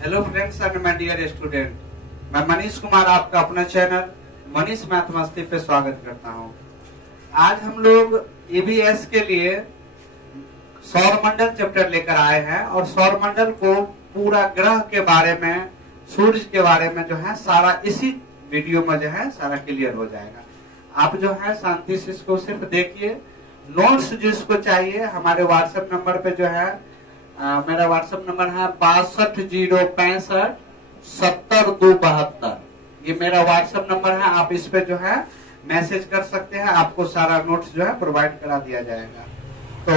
Hello friends and my dear student, मैं मनीष कुमार आपका अपना चैनल मनीष मैथ मस्ती पे स्वागत करता हूं। आज हम लोग ईवीएस के लिए सौरमंडल चैप्टर लेकर आए हैं और सौरमंडल को पूरा ग्रह के बारे में, सूर्य के बारे में जो है सारा इसी वीडियो में जो है सारा क्लियर हो जाएगा। आप जो है शांति से इसको सिर्फ देखिए। नोट्स जिसको चाहिए हमारे व्हाट्सएप नंबर पे जो है मेरा व्हाट्सएप नंबर है 6205670272। ये मेरा व्हाट्सएप नंबर है। आप इस पे जो है मैसेज कर सकते हैं, आपको सारा नोट्स जो है प्रोवाइड करा दिया जाएगा। तो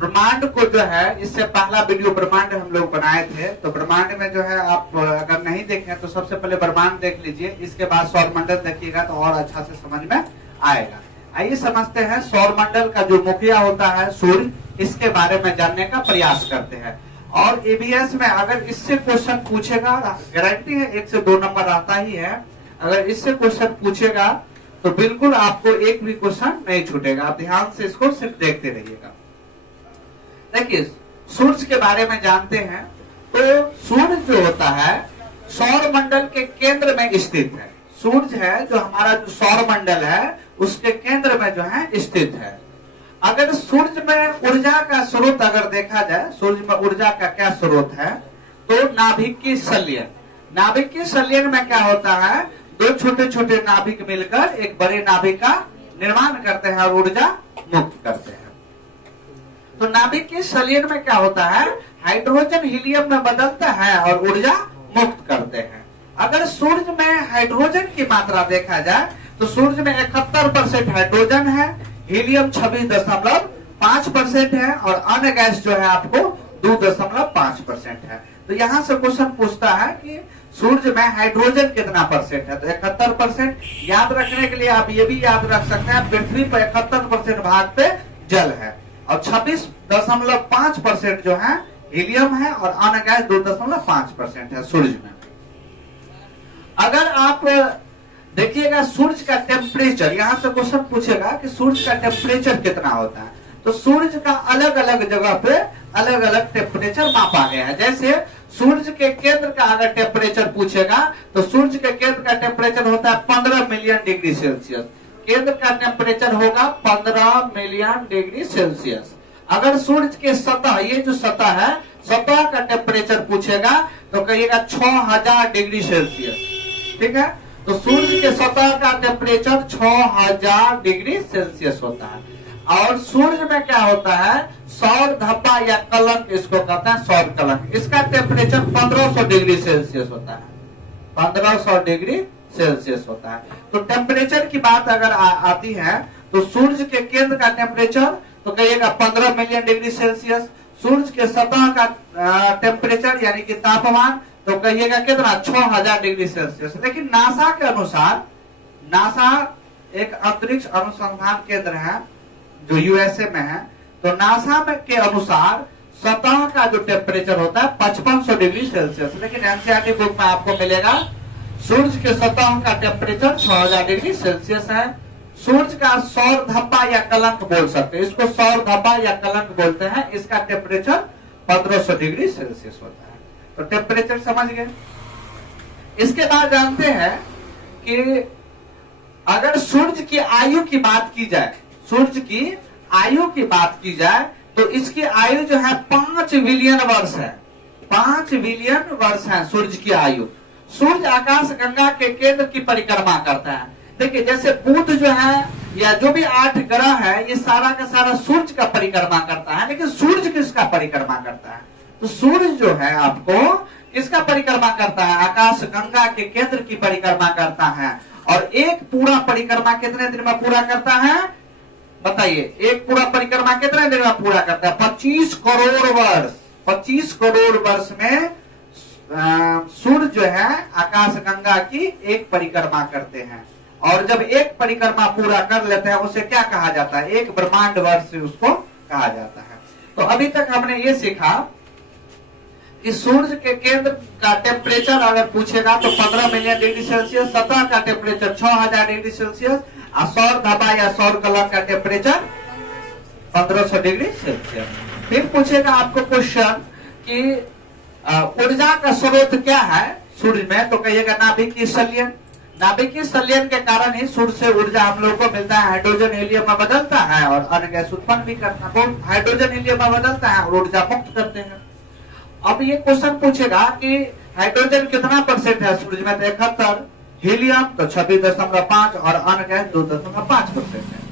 ब्रह्मांड को जो है, इससे पहला वीडियो ब्रह्मांड हम लोग बनाए थे, तो ब्रह्मांड में जो है आप अगर नहीं देखे तो सबसे पहले ब्रह्मांड देख लीजिए, इसके बाद सौरमंडल देखिएगा तो और अच्छा से समझ में आएगा। आइए समझते हैं सौरमंडल का जो मुखिया होता है सूर्य, इसके बारे में जानने का प्रयास करते हैं। और ईवीएस में अगर इससे क्वेश्चन पूछेगा, गारंटी है 1 से 2 नंबर आता ही है। अगर इससे क्वेश्चन पूछेगा तो बिल्कुल आपको एक भी क्वेश्चन नहीं छूटेगा। आप ध्यान से इसको सिर्फ देखते रहिएगा। देखिए सूर्य के बारे में जानते हैं तो सूर्य जो होता है सौरमंडल के केंद्र में स्थित है। सूर्य है जो हमारा जो सौरमंडल है उसके केंद्र में जो है स्थित है। अगर सूर्य में ऊर्जा का स्रोत अगर देखा जाए, सूर्य में ऊर्जा का क्या स्रोत है, तो नाभिक की संलयन। नाभिक की संलयन में क्या होता है, 2 छोटे छोटे नाभिक मिलकर एक बड़े नाभिक का निर्माण करते हैं और ऊर्जा मुक्त करते हैं। तो नाभिक की संलयन में क्या होता है, हाइड्रोजन हीलियम में बदलता है और ऊर्जा मुक्त करते हैं। अगर सूर्य में हाइड्रोजन की मात्रा देखा जाए तो सूर्य में 71% हाइड्रोजन है, हीलियम 26.5% है और अन्य गैस जो है आपको 2.5% है। तो यहाँ से क्वेश्चन पूछता है कि सूर्य में हाइड्रोजन कितना परसेंट है, तो 71%। याद रखने के लिए आप ये भी याद रख सकते हैं पृथ्वी पर 71% भाग पे जल है और 26.5% जो है हीलियम है और अन्य गैस 2.5% है सूर्य में। अगर आप देखिएगा सूर्य का टेम्परेचर, यहाँ से क्वेश्चन पूछेगा कि सूर्य का टेम्परेचर कितना होता है, तो सूर्य का अलग अलग जगह पे अलग अलग टेम्परेचर मापा गया है। जैसे सूर्य के केंद्र का अगर टेम्परेचर पूछेगा तो सूर्य के केंद्र का टेम्परेचर होता है 15 मिलियन डिग्री सेल्सियस। केंद्र का टेम्परेचर होगा 15 मिलियन डिग्री सेल्सियस। अगर सूर्य के सतह, ये जो सतह है, सतह का टेम्परेचर पूछेगा तो कहिएगा 6000 डिग्री सेल्सियस। ठीक है, तो सूर्य के सतह का टेम्परेचर 6000 डिग्री सेल्सियस होता है। और सूर्य में क्या होता है, सौर धब्बा या कलंक, इसको कहते हैं सौर कलंक। इसका टेम्परेचर 1500 डिग्री सेल्सियस होता है, 1500 डिग्री सेल्सियस होता है। तो टेम्परेचर की बात अगर आती है तो सूर्य के केंद्र का टेम्परेचर तो कहिएगा 15 मिलियन डिग्री सेल्सियस। सूर्य के सतह का टेम्परेचर यानी कि तापमान तो कहिएगा कितना, 6000 डिग्री सेल्सियस। लेकिन नासा के अनुसार, नासा एक अंतरिक्ष अनुसंधान केंद्र है जो यूएसए में है, तो नासा में के अनुसार सतह का जो टेम्परेचर होता है 5500 डिग्री सेल्सियस। लेकिन एनसीईआरटी बुक में आपको मिलेगा सूर्य के सतह का टेम्परेचर 6000 डिग्री सेल्सियस है। सूर्य का सौर धब्बा या कलंक बोल सकते हैं, इसको सौर धब्बा या कलंक बोलते हैं। इसका टेम्परेचर 1500 डिग्री सेल्सियस होता है। तो टेम्परेचर समझ गए। इसके बाद जानते हैं कि अगर सूर्य की आयु की बात की जाए, सूर्य की आयु की बात की जाए तो इसकी आयु जो है 5 बिलियन वर्ष है। 5 बिलियन वर्ष है सूर्य की आयु। सूर्य आकाश गंगा के केंद्र की परिक्रमा करता है। देखिए जैसे बुध जो है या जो भी 8 ग्रह है, ये सारा का सारा सूर्य का परिक्रमा करता है, लेकिन सूर्य किसका परिक्रमा करता है, तो सूर्य जो है आपको किसका परिक्रमा करता है, आकाश गंगा के केंद्र की परिक्रमा करता है। और एक पूरा परिक्रमा कितने दिन में पूरा करता है, बताइए, एक पूरा परिक्रमा कितने दिन में पूरा करता है, 25 करोड़ वर्ष। 25 करोड़ वर्ष में सूर्य जो है आकाश गंगा की एक परिक्रमा करते हैं। और जब एक परिक्रमा पूरा कर लेते हैं उसे क्या कहा जाता है, एक ब्रह्मांड वर्ष उसको कहा जाता है। तो अभी तक हमने ये सीखा कि सूर्य के केंद्र का टेम्परेचर अगर पूछेगा तो 15 मिलियन डिग्री सेल्सियस, सतह का टेम्परेचर 6000 डिग्री सेल्सियस और सौर धब्बा या सौर कलंक का टेम्परेचर 1500 डिग्री सेल्सियस। फिर पूछेगा आपको क्वेश्चन कि ऊर्जा का स्रोत क्या है सूर्य में, तो कहिएगा नाभिकीय संलयन। नाभिकीय संलयन के कारण ही सूर्य से ऊर्जा हम लोग को मिलता है, हाइड्रोजन हीलियम में बदलता है और अन्य गैस उत्पन्न भी करता है। हाइड्रोजन हीलियम में बदलता है और ऊर्जा मुक्त करते हैं। अब ये क्वेश्चन पूछेगा कि हाइड्रोजन कितना परसेंट है सूर्य में, तो 71, हीलियम तो 26.5 और अन्य गैस 2.5% है।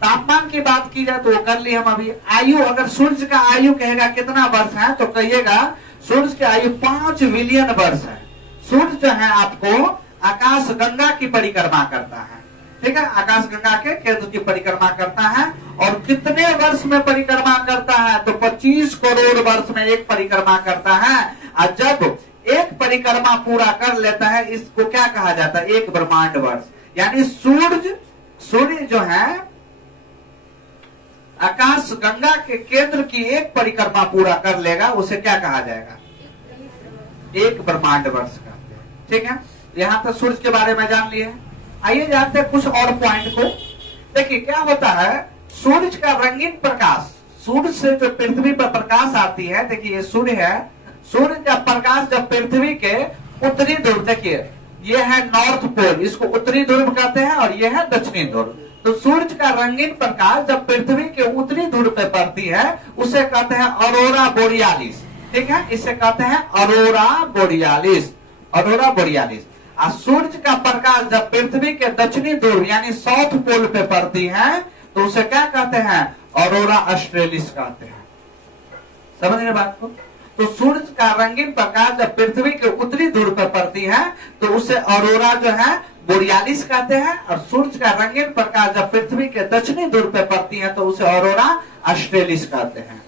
तापमान की बात की जाए तो वो कर ली हम अभी। आयु, अगर सूर्य का आयु कहेगा कितना वर्ष है, तो कहिएगा सूर्य की आयु 5 बिलियन वर्ष है। सूर्य जो है आपको आकाश गंगा की परिक्रमा करता है, ठीक है, आकाश गंगा के केंद्र की परिक्रमा करता है। और कितने वर्ष में परिक्रमा करता है, तो 25 करोड़ वर्ष में एक परिक्रमा करता है। और जब एक परिक्रमा पूरा कर लेता है, इसको क्या कहा जाता है, एक ब्रह्मांड वर्ष। यानी सूर्य जो है आकाश गंगा के केंद्र की एक परिक्रमा पूरा कर लेगा, उसे क्या कहा जाएगा, एक ब्रह्मांड वर्ष का, ठीक है। यहाँ तक सूर्य के बारे में जान लिए। आइए जानते हैं कुछ और पॉइंट को। देखिए क्या होता है, सूर्य का रंगीन प्रकाश, सूर्य से जो पृथ्वी पर प्रकाश आती है, देखिए ये सूर्य है, सूर्य का प्रकाश जब पृथ्वी के उत्तरी ध्रुव, देखिए ये है नॉर्थ पोल, इसको उत्तरी ध्रुव कहते हैं, और ये है दक्षिणी ध्रुव। तो सूर्य का रंगीन प्रकाश जब पृथ्वी के उत्तरी ध्रुव पे पड़ती है, उसे कहते हैं ऑरोरा बोरियालिस, ठीक है, इसे कहते हैं ऑरोरा बोरियालिस, ऑरोरा बोरियालिस। और सूर्य का प्रकाश जब पृथ्वी के दक्षिणी ध्रुव यानी साउथ पोल पे पड़ती है, तो उसे क्या कहते हैं, ऑरोरा ऑस्ट्रेलिस कहते हैं। समझ रहे बात को। तो सूर्य का रंगीन प्रकाश जब पृथ्वी के उत्तरी ध्रुव पर पड़ती है, तो उसे ऑरोरा जो है बोरियालिस कहते हैं। और सूर्य का रंगीन प्रकाश जब पृथ्वी के दक्षिणी ध्रुव पर पड़ती है, तो उसे ऑरोरा ऑस्ट्रेलिस कहते हैं।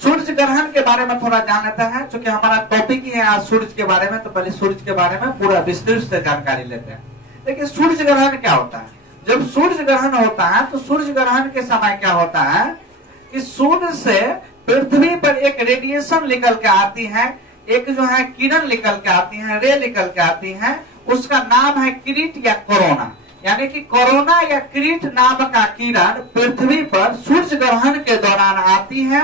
सूर्य ग्रहण के बारे में थोड़ा जान लेते हैं, क्योंकि हमारा टॉपिक ही है आज सूर्य के बारे में, तो पहले सूर्य के बारे में पूरा विस्तृत से जानकारी लेते हैं। देखिए सूर्य ग्रहण क्या होता है। जब सूर्य ग्रहण होता है, तो सूर्य ग्रहण के समय क्या होता है कि सूर्य से पृथ्वी पर एक रेडिएशन निकल के आती है, एक जो है किरण निकल के आती है, रे निकल के आती है, उसका नाम है किरीट या कोरोना। यानी कि कोरोना या किरीट नाम का किरण पृथ्वी पर सूर्य ग्रहण के दौरान आती है।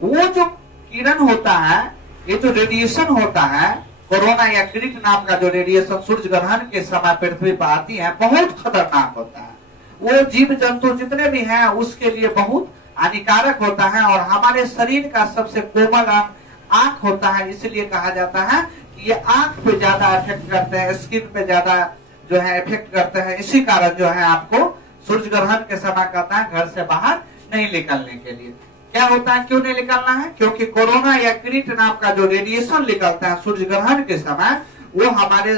वो जो किरण होता है, ये जो रेडिएशन होता है, कोरोना या किरीट नाम का जो रेडिएशन सूर्य ग्रहण के समय पृथ्वी पर आती है, बहुत खतरनाक होता है। वो जीव जंतु जितने भी हैं उसके लिए बहुत हानिकारक होता है। और हमारे शरीर का सबसे कोमल अंग आंख होता है, इसलिए कहा जाता है कि ये आंख पे ज्यादा इफेक्ट करते हैं, स्किन पे ज्यादा जो है इफेक्ट करते हैं। इसी कारण जो है आपको सूर्य ग्रहण के समय कहता है घर से बाहर नहीं निकलने के लिए। क्या होता है, क्यों नहीं निकलना है, क्योंकि कोरोना या किरीट नाम का जो रेडिएशन निकलता है सूर्य ग्रहण के समय, वो हमारे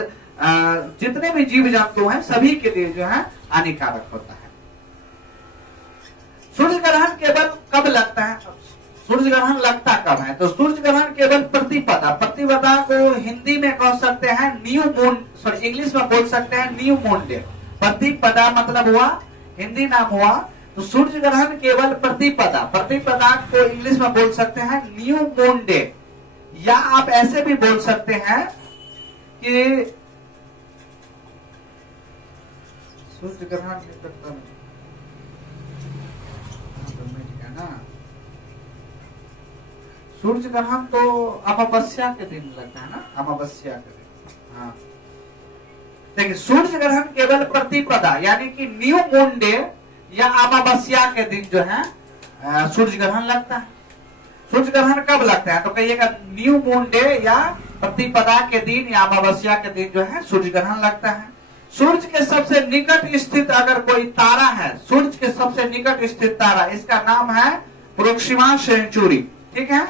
जितने भी जीव जंतु हैं सभी के लिए जो है हानिकारक होता है। सूर्य ग्रहण केवल कब लगता है, सूर्य ग्रहण लगता कब है, तो सूर्य ग्रहण केवल प्रतिपदा, प्रतिपदा को हिंदी में कह सकते हैं न्यू मून, सॉरी इंग्लिश में बोल सकते हैं न्यू मून डे। प्रतिपदा मतलब हुआ हिंदी नाम हुआ, तो सूर्य ग्रहण केवल प्रतिपदा, प्रतिपदा को इंग्लिश में बोल सकते हैं न्यू मून डे। या आप ऐसे भी बोल सकते हैं कि सूर्य ग्रहण सूर्य ग्रहण तो अमावस्या के दिन लगता है ना, अमावस्या के दिन। हाँ देखिए सूर्य ग्रहण केवल प्रतिपदा यानी कि न्यू मून डे या अमावस्या के दिन जो है सूर्य ग्रहण लगता है। सूर्य ग्रहण कब लगता है, तो कहिएगा न्यू मून डे या प्रतिपदा के दिन या अमावस्या के दिन जो है सूर्य ग्रहण लगता है। सूर्य के सबसे निकट स्थित अगर कोई तारा है, सूर्य के सबसे निकट स्थित तारा, इसका नाम है प्रोक्सिमा सेंचुरी, ठीक है,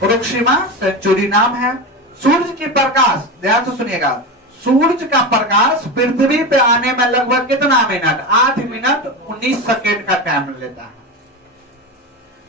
प्रोक्सिमा सेंचुरी नाम है। सूर्य की प्रकाश, ध्यान से सुनिएगा, सूर्य का प्रकाश पृथ्वी पे आने में लगभग कितना मिनट, 8 मिनट 19 सेकेंड का टाइम लेता है।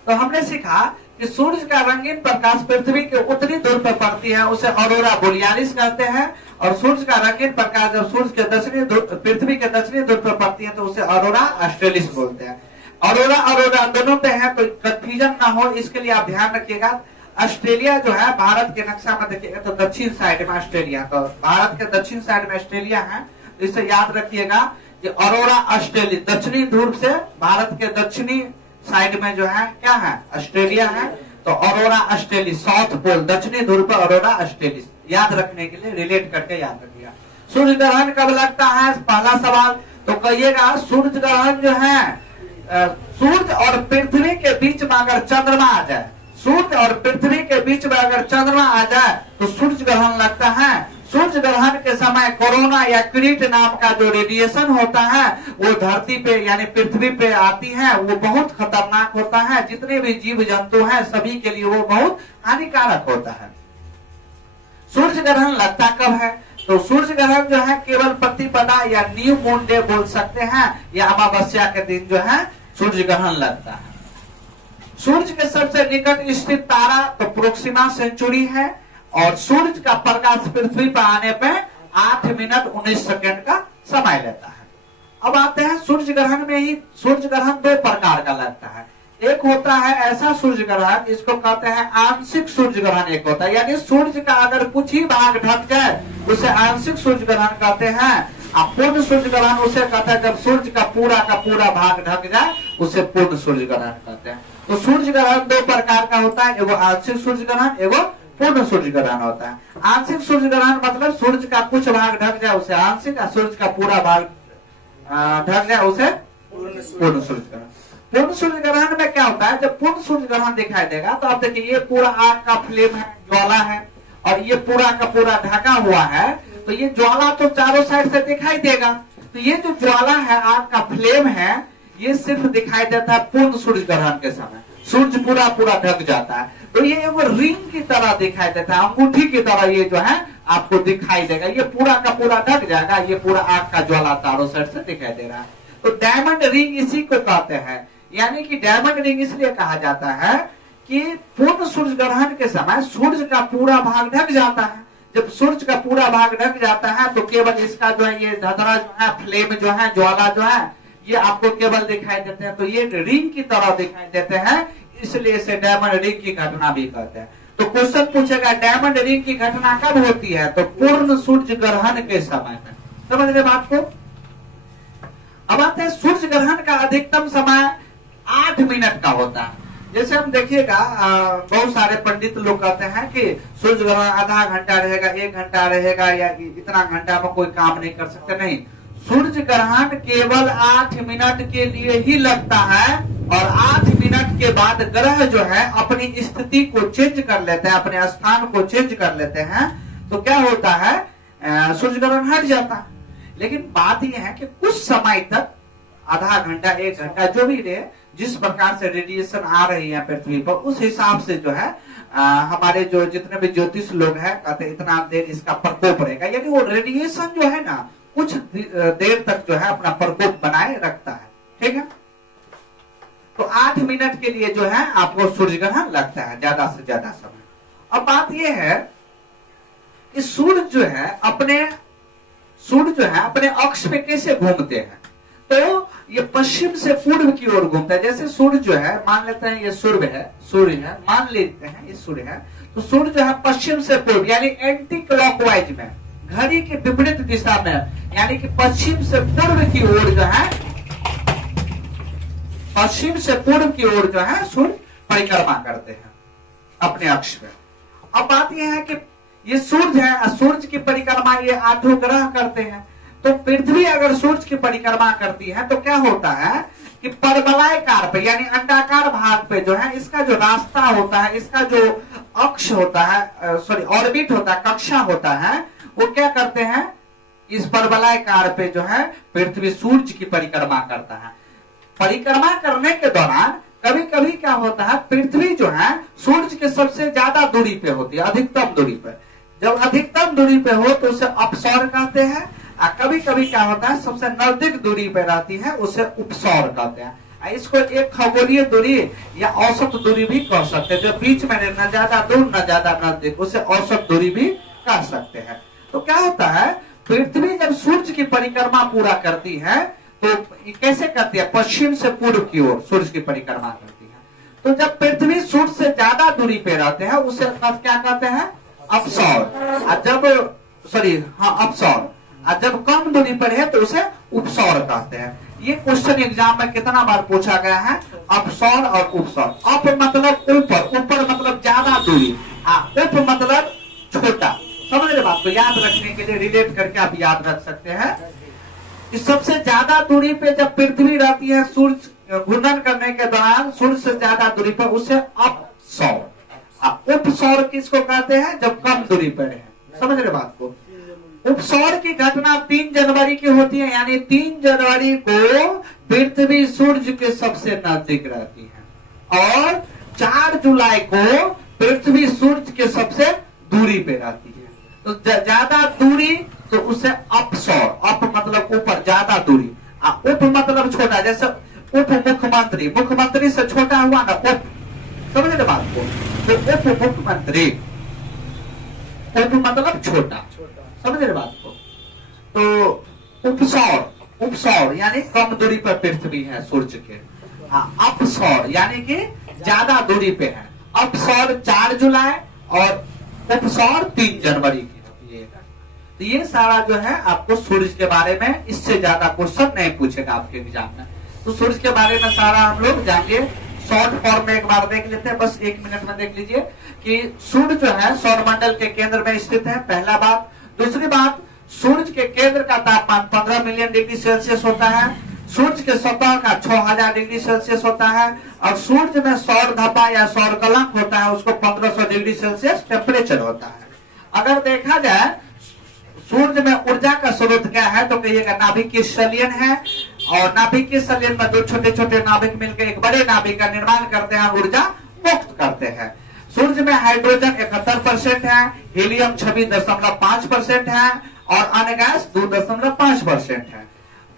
तो हमने सीखा कि सूर्य का रंगीन प्रकाश पृथ्वी के उत्तरी ध्रुव पर पड़ती है, उसे ऑरोरा बोरियालिस कहते हैं। और सूर्य का रंगीन प्रकाश जब सूर्य के दक्षिणी ध्रुव, पृथ्वी के दक्षिणी ध्रुव पर पड़ती है, तो उसे ऑरोरा ऑस्ट्रेलिस बोलते हैं। ऑरोरा दोनों पे है, तो कंफ्यूजन ना हो इसके लिए आप ध्यान रखिएगा। ऑस्ट्रेलिया जो है भारत के नक्शा में देखिएगा तो दक्षिण साइड में ऑस्ट्रेलिया, तो भारत के दक्षिण साइड में ऑस्ट्रेलिया है, तो इसे याद रखिएगा कि ऑरोरा ऑस्ट्रेलिया दक्षिणी ध्रुव से भारत के दक्षिणी साइड में जो है क्या है, ऑस्ट्रेलिया है। तो ऑरोरा ऑस्ट्रेलिस, साउथ पोल दक्षिणी ध्रुव पर ऑरोरा ऑस्ट्रेलिस, याद रखने के लिए रिलेट करके याद रखिएगा। सूर्य ग्रहण कब लगता है, पहला सवाल तो कहिएगा सूर्य ग्रहण जो है सूर्य और पृथ्वी के बीच में अगर चंद्रमा आ जाए, सूर्य और पृथ्वी के बीच में अगर चंद्रमा आ जाए तो सूर्य ग्रहण लगता है। सूर्य ग्रहण के समय कोरोना या क्रीट नाम का जो रेडिएशन होता है वो धरती पे यानी पृथ्वी पे आती है, वो बहुत खतरनाक होता है। जितने भी जीव जंतु हैं सभी के लिए वो बहुत हानिकारक होता है। सूर्य ग्रहण लगता कब है, तो सूर्य ग्रहण जो है केवल प्रतिपदा या न्यू मून डे बोल सकते हैं, या अमावस्या के दिन जो है सूर्य ग्रहण लगता है। सूर्य के सबसे निकट स्थित तारा तो प्रोक्सिमा सेंचुरी है, और सूर्य का प्रकाश पृथ्वी पर आने पर 8 मिनट 19 सेकंड का समय लेता है। अब आते हैं सूर्य ग्रहण में ही, सूर्य ग्रहण दो प्रकार का लगता है। एक होता है ऐसा सूर्य ग्रहण जिसको कहते हैं आंशिक सूर्य ग्रहण, एक होता है यानी सूर्य का अगर कुछ ही भाग ढक जाए उसे आंशिक सूर्य ग्रहण कहते हैं। पूर्ण सूर्य ग्रहण उसे कहते हैं जब सूर्य का पूरा भाग ढक जाए उसे पूर्ण सूर्य ग्रहण कहते हैं। तो सूर्य ग्रहण दो प्रकार का होता है, एगो आंशिक सूर्य ग्रहण, एगो पूर्ण सूर्य ग्रहण होता है। आंशिक सूर्य ग्रहण मतलब सूर्य का कुछ भाग ढक जाए उसे आंशिक, और सूर्य का पूरा भाग ढक जाए उसे पूर्ण सूर्य ग्रहण। पूर्ण सूर्य ग्रहण में क्या होता है, जब पूर्ण सूर्य ग्रहण दिखाई देगा तो आप देखिए ये पूरा आग का फ्लेम है, ज्वाला है, और ये पूरा का पूरा ढका हुआ है, तो ये ज्वाला तो चारों साइड से दिखाई देगा। तो ये जो ज्वाला है, आग का फ्लेम है, ये सिर्फ दिखाई देता है पूर्ण सूर्य ग्रहण के समय। सूर्य पूरा ढक जाता है तो ये एक रिंग की तरह दिखाई देता है, अंगूठी की तरह ये जो है आपको दिखाई देगा। ये पूरा का पूरा ढक जाएगा, ये पूरा आग का ज्वाला चारों साइड से दिखाई दे रहा है। तो डायमंड रिंग इसी को कहते हैं, यानी कि डायमंड रिंग इसलिए कहा जाता है कि पूर्ण सूर्य ग्रहण के समय सूर्य का पूरा भाग ढक जाता है। जब सूर्य का पूरा भाग ढक जाता है तो केवल इसका जो है ये धधरा जो है, फ्लेम जो है, ज्वाला जो है, ये आपको केवल दिखाई देते हैं। तो ये रिंग की तरह दिखाई देते हैं, इसलिए इसे डायमंड रिंग की घटना भी कहते हैं। तो क्वेश्चन पूछेगा डायमंड रिंग की घटना कब होती है, तो पूर्ण सूर्य ग्रहण के समय में। समझ रहे बात को। अब आते हैं सूर्य ग्रहण का अधिकतम समय 8 मिनट का होता है। जैसे हम देखिएगा बहुत सारे पंडित लोग कहते हैं कि सूर्य ग्रहण आधा घंटा रहेगा, 1 घंटा रहेगा, या इतना घंटा में कोई काम नहीं कर सकते। नहीं, सूर्य ग्रहण केवल 8 मिनट के लिए ही लगता है, और 8 मिनट के बाद ग्रह जो है अपनी स्थिति को चेंज कर लेते हैं, अपने स्थान को चेंज कर लेते हैं। तो क्या होता है, सूर्य ग्रहण हट जाता है। लेकिन बात यह है कि कुछ समय तक, आधा घंटा 1 घंटा जो भी रहे, जिस प्रकार से रेडिएशन आ रही है पृथ्वी पर, उस हिसाब से जो है हमारे जो जितने भी ज्योतिष लोग हैं कहते इतना देर इसका प्रकोप रहेगा। यानी वो रेडिएशन जो है ना कुछ देर तक जो है अपना प्रकोप बनाए रखता है। ठीक है, तो 8 मिनट के लिए जो है आपको सूर्य ग्रहण लगता है, ज्यादा से ज्यादा समय। अब बात यह है कि सूर्य जो है अपने अक्ष पे कैसे घूमते हैं। तो ये पश्चिम से पूर्व की ओर घूमता है। जैसे सूर्य जो है, मान लेते हैं ये सूर्य है, मान लेते हैं ये सूर्य है, तो सूर्य जो है पश्चिम से पूर्व यानी एंटी क्लॉकवाइज में, घड़ी के विपरीत दिशा में, यानी कि पश्चिम से पूर्व की ओर जो है, पश्चिम से पूर्व की ओर जो है सूर्य परिक्रमा करते हैं अपने अक्ष पे। अब बात यह है कि ये सूर्य है, सूर्य की परिक्रमा ये 8 ग्रह करते हैं। तो पृथ्वी अगर सूर्य की परिक्रमा करती है तो क्या होता है कि परवलयाकार पे यानी अंडाकार भाग पे जो है इसका जो रास्ता होता है, इसका जो अक्ष होता है, सॉरी ऑर्बिट होता है, कक्षा होता है, वो क्या करते हैं, इस परवलयाकार पे जो है पृथ्वी सूर्य की परिक्रमा करता है। परिक्रमा करने के दौरान कभी कभी क्या होता है, पृथ्वी जो है सूर्य के सबसे ज्यादा दूरी पे होती है, अधिकतम दूरी पे। जब अधिकतम दूरी पे हो तो उसे अपसौर कहते हैं, और कभी कभी क्या होता है सबसे नजदीक दूरी पे रहती है उसे उपसौर कहते हैं। इसको एक खगोलीय दूरी या औसत दूरी भी कह सकते हैं, जो बीच में न ज्यादा दूर न ज्यादा नजदीक, उसे औसत दूरी भी कह सकते हैं। तो क्या होता है, पृथ्वी जब सूर्य की परिक्रमा पूरा करती है तो कैसे करती है, पश्चिम से पूर्व की ओर सूर्य की परिक्रमा करती है। तो जब पृथ्वी सूर्य से ज्यादा दूरी पे रहते हैं उसे क्या कहते हैं, अपसौर। अपसौर। और जब कम दूरी पर है तो उसे उपसौर कहते हैं। ये क्वेश्चन एग्जाम में कितना बार पूछा गया है, अपसौर और उपसौर। अप मतलब ऊपर, ऊपर मतलब ज्यादा दूरी, उप मतलब छोटा। समझ रहे बात को, याद रखने के लिए रिलेट करके आप याद रख सकते हैं कि सबसे ज्यादा दूरी पे जब पृथ्वी रहती है सूर्य घूर्णन करने के दौरान, सूर्य से ज्यादा दूरी पर, उसे अपसौर। उपसौर किसको कहते हैं, जब कम दूरी पर है। समझ रहे बात को। उपसौर की घटना 3 जनवरी की होती है, यानी 3 जनवरी को पृथ्वी सूर्य के सबसे नजदीक रहती है, और 4 जुलाई को पृथ्वी सूर्य के सबसे दूरी पे रहती है। तो ज्यादा दूरी तो उसे अपसौर, अप मतलब ऊपर, ज्यादा दूरी, उप मतलब छोटा। जैसे उप मुख्यमंत्री, मुख्यमंत्री से छोटा हुआ ना उप, समझ रहे बात को। तो उप मुख्यमंत्री, उप मतलब छोटा, समझ रहे बात को। तो उपसौर, उपसौर यानी कम दूरी पर पृथ्वी है सूर्य के। अपसौर यानी कि ज्यादा दूरी पे है। अपसौर 4 जुलाई और उपसौर 3 जनवरी की होती है। तो ये सारा जो है आपको सूर्य के बारे में, इससे ज्यादा क्वेश्चन नहीं पूछेगा आपके एग्जाम में। तो सूर्य के बारे में सारा हम लोग जानिए। शॉर्ट फॉर्म में एक बार देख लेते हैं, बस 1 मिनट में देख लीजिए कि सूर्य जो है सौरमंडल के केंद्र में स्थित है, पहला बात। दूसरी बात, सूर्य के केंद्र का तापमान 15 मिलियन डिग्री सेल्सियस होता है। सूर्य के सतह का 6000 डिग्री सेल्सियस होता है, और सूर्य में सौर धब्बा या सौर कलंक होता है, उसको 1500 डिग्री सेल्सियस टेम्परेचर होता है। अगर देखा जाए सूर्य में ऊर्जा का स्रोत क्या है, तो कहिएगा नाभिकीय संलयन है, और नाभिकीय संलयन में 2 छोटे छोटे नाभिक मिलकर एक बड़े नाभिक का निर्माण करते हैं, ऊर्जा मुक्त करते हैं। सूर्य में हाइड्रोजन 71% है, हीलियम 26.5% है, और अन्य गैस 2.5% है।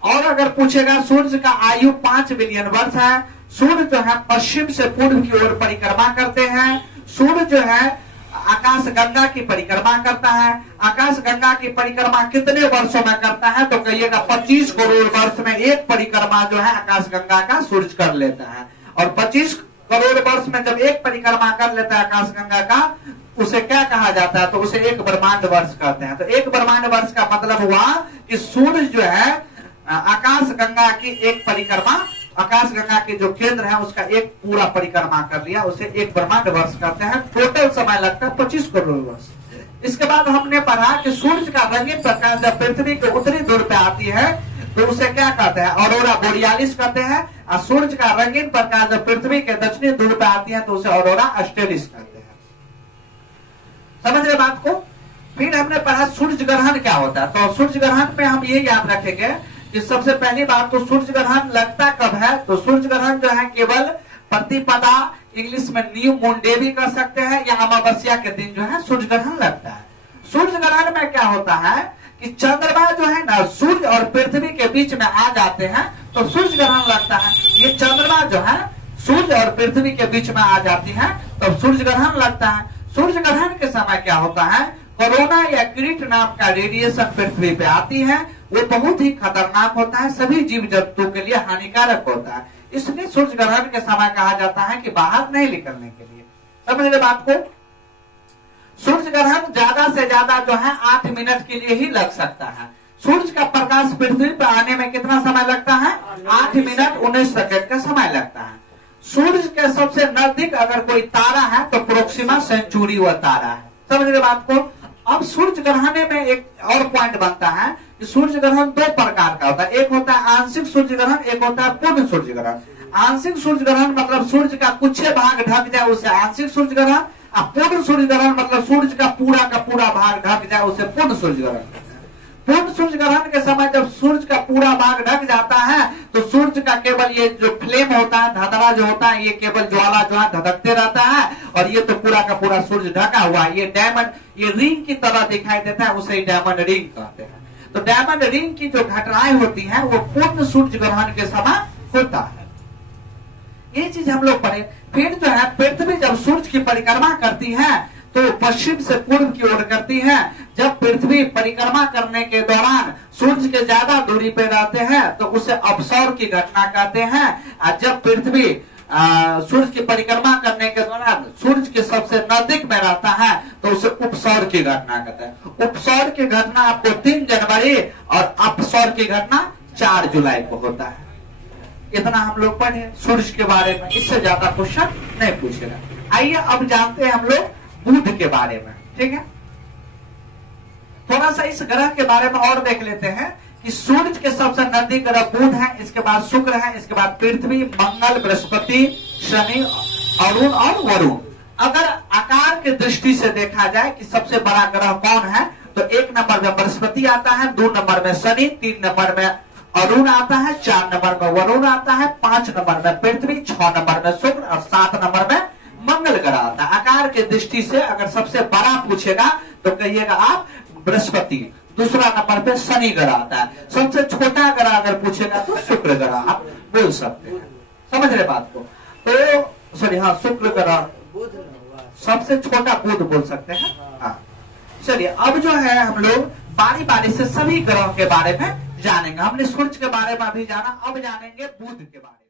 और अगर पूछेगा सूर्य का आयु 5 बिलियन वर्ष है। सूर्य जो है पश्चिम से पूर्व की ओर परिक्रमा करते हैं। सूर्य जो है आकाश गंगा की परिक्रमा करता है। आकाश गंगा की परिक्रमा कितने वर्षों में करता है, तो कहिएगा 25 करोड़ वर्ष में एक परिक्रमा जो है आकाश गंगा का सूर्य कर लेता है। और 25 करोड़ वर्ष में जब एक परिक्रमा कर लेता है आकाश गंगा का, उसे क्या कहा जाता है, तो उसे एक ब्रह्मांड वर्ष कहते हैं। तो एक ब्रह्मांड वर्ष का मतलब हुआ कि सूर्य जो है आकाश गंगा की एक परिक्रमा, आकाश गंगा के जो केंद्र है उसका एक पूरा परिक्रमा कर लिया, उसे एक ब्रह्मांड वर्ष कहते हैं। टोटल समय लगता है 25 करोड़ वर्ष। इसके बाद हमने पढ़ा कि सूर्य का रंगीन प्रकाश जब पृथ्वी के उत्तरी ध्रुव पे आती है तो उसे क्या कहते हैं, ऑरोरा बोरियालिस कहते हैं। और सूर्य का रंगीन प्रकाश जब पृथ्वी के दक्षिणी ध्रुव पे आती है तो उसे ऑरोरा ऑस्ट्रेलिस कहते हैं। समझ रहे बात को। फिर हमने पढ़ा सूर्य ग्रहण क्या होता है। तो सूर्य ग्रहण में हम ये याद रखेंगे कि सबसे पहली बात तो सूर्य ग्रहण लगता कब है, तो सूर्य ग्रहण जो है केवल प्रतिपदा, इंग्लिश में न्यू मून डे भी कर सकते हैं, या अमावस्या के दिन जो है सूर्य ग्रहण लगता है। सूर्य ग्रहण में क्या होता है कि चंद्रमा जो है ना सूर्य और पृथ्वी के बीच में आ जाते हैं तो सूर्य ग्रहण लगता है। ये चंद्रमा जो है सूर्य और पृथ्वी के बीच में आ जाती है तो सूर्य ग्रहण लगता है। सूर्य ग्रहण के समय क्या होता है, कोरोना या किरीट नाम का रेडिएशन पृथ्वी पे आती है। वो बहुत ही खतरनाक होता है, सभी जीव जंतु के लिए हानिकारक होता है। इसलिए सूर्य ग्रहण के समय कहा जाता है कि बाहर नहीं निकलने के लिए। समझ रहे बात को। सूर्य ग्रहण ज्यादा से ज्यादा जो है 8 मिनट के लिए ही लग सकता है। सूर्य का प्रकाश पृथ्वी पर आने में कितना समय लगता है, 8 मिनट 19 सेकंड का समय लगता है। सूर्य के सबसे नजदीक अगर कोई तारा है तो प्रोक्सिमा सेंचुरी वह तारा है। समझ रहे बात को। अब सूर्य ग्रहण में एक और पॉइंट बनता है कि सूर्य ग्रहण 2 प्रकार का होता है। एक होता है आंशिक सूर्य ग्रहण, एक होता है पूर्ण सूर्य ग्रहण। आंशिक सूर्य ग्रहण मतलब सूर्य का कुछ भाग ढक जाए उसे आंशिक सूर्य ग्रहण। पूर्ण सूर्य ग्रहण मतलब सूर्य का पूरा भाग ढक जाए उसे पूर्ण सूर्य ग्रहण। पूर्ण सूर्य ग्रहण के समय जब सूर्य का पूरा भाग ढक जाता है तो सूर्य का केवल ये जो फ्लेम होता है, धतरा जो होता है, ये केवल ज्वाला जो है धधकते रहता है, और ये तो पूरा का पूरा सूर्य ढका हुआ है। ये डायमंड, ये रिंग की तरह दिखाई देता है, उसे डायमंड रिंग कहते हैं। तो डायमंड रिंग की जो घटनाएं होती हैं वो पूर्ण सूर्य ग्रहण के समय होता है। ये चीज हम लोग पढ़े। फिर जो है पृथ्वी जब सूर्य की परिक्रमा करती है तो पश्चिम से पूर्व की ओर करती है। जब पृथ्वी परिक्रमा करने के दौरान सूर्य के ज्यादा दूरी पे रहते हैं तो उसे अपसौर की घटना कहते हैं। और जब पृथ्वी सूर्य की परिक्रमा करने के दौरान सूर्य के सबसे नजदीक में रहता है तो उसे उपसौर की घटना कहते हैं। उपसौर की घटना आपको 3 जनवरी और अपसौर की घटना 4 जुलाई को होता है। इतना हम लोग पढ़े सूर्य के बारे में, इससे ज्यादा क्वेश्चन नहीं पूछेगा। आइए अब जानते हैं हम लोग बुध के बारे में, ठीक है। थोड़ा सा इस ग्रह के बारे में और देख लेते हैं कि सूर्य के सबसे नजदीक ग्रह बुध है, इसके बाद शुक्र है, इसके बाद पृथ्वी, मंगल, बृहस्पति, शनि, अरुण और वरुण। अगर आकार के दृष्टि से देखा जाए कि सबसे बड़ा ग्रह कौन है, तो 1 नंबर में बृहस्पति आता है, 2 नंबर में शनि, 3 नंबर में अरुण आता है, 4 नंबर में वरुण आता है, 5 नंबर में पृथ्वी, 6 नंबर में शुक्र और 7 नंबर में मंगल ग्रह आता है। आकार के दृष्टि से अगर सबसे बड़ा पूछेगा तो कहिएगा आप बृहस्पति, दूसरा नंबर पे शनि ग्रह आता है, सबसे छोटा ग्रह अगर पूछेगा तो शुक्र ग्रह आप बोल सकते हैं। समझ रहे बात को? तो सॉरी, हाँ, शुक्र ग्रह सबसे छोटा बुध बोल सकते हैं। हाँ, चलिए अब जो है हम लोग बारी बारी से सभी ग्रह के बारे में जानेंगे। हमने सूर्य के बारे में अभी जाना, अब जानेंगे बुध के बारे में।